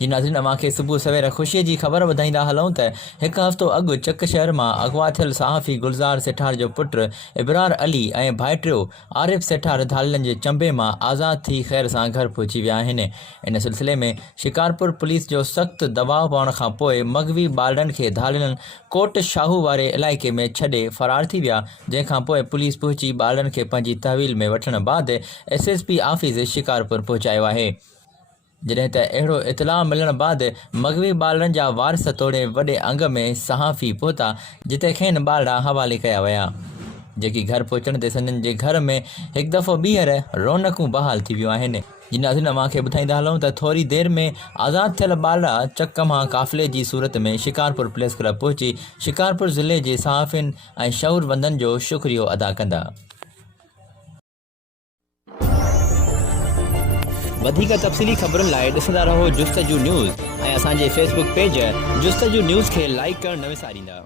जी नाज़रीन, अव्हांखे सुबुह सवेर ख़ुशीअ जी ख़बर ॿुधाईंदा हलूं त हिकु हफ़्तो अॻु चक शहर मां अगवा थियल सहाफ़ी गुलज़ार सेठार जो पुटु इबरार अली ऐं भाइटियो आरिफ़ सेठार धालिलनि जे चंबे मां आज़ाद थी ख़ैर सां घर पहुची विया आहिनि। इन सिलसिले में शिकारपुर पुलिस जो सख़्तु दबाव पवण खां पोइ मग़वी ॿारनि खे धालिलनि कोट शाहू वारे इलाइक़े में छॾे फ़रार थी विया, जंहिंखां पोइ पुलिस पहुची ॿारनि खे पंहिंजी तहवील में वठण बैदि SSP ऑफिस शिकारपुर पहुचायो आहे। जॾहिं त अहिड़ो इतलाउ मिलण बैदि मग़वी ॿारनि जा वारिस तोड़े वॾे अंग में सहाफ़ी पहुता, जिते खेनि ॿारड़ा हवाले कया विया, जेकी घर पहुचण ते संदनि जे घर में हिकु दफ़ो ॿीहर रौनकूं बहाल थी वियूं आहिनि। जी नाज़रीन, अव्हांखे ॿुधाईंदा हलूं त थोरी देरि में आज़ाद थियल ॿारड़ा चक मां काफ़िले जी सूरत में शिकारपुर प्रेस क्लब पहुची शिकारपुर ज़िले जे सहाफ़ियुनि ऐं शऊरवंदनि जो शुक्रियो अदा कंदा। वधीक तफ़सीली ख़बरुनि लाइ ॾिसंदा रहो जुस्तजू न्यूज़ ऐं असांजे फेसबुक पेज जुस्तजू न्यूज़ खे लाइक करणु न विसारींदा।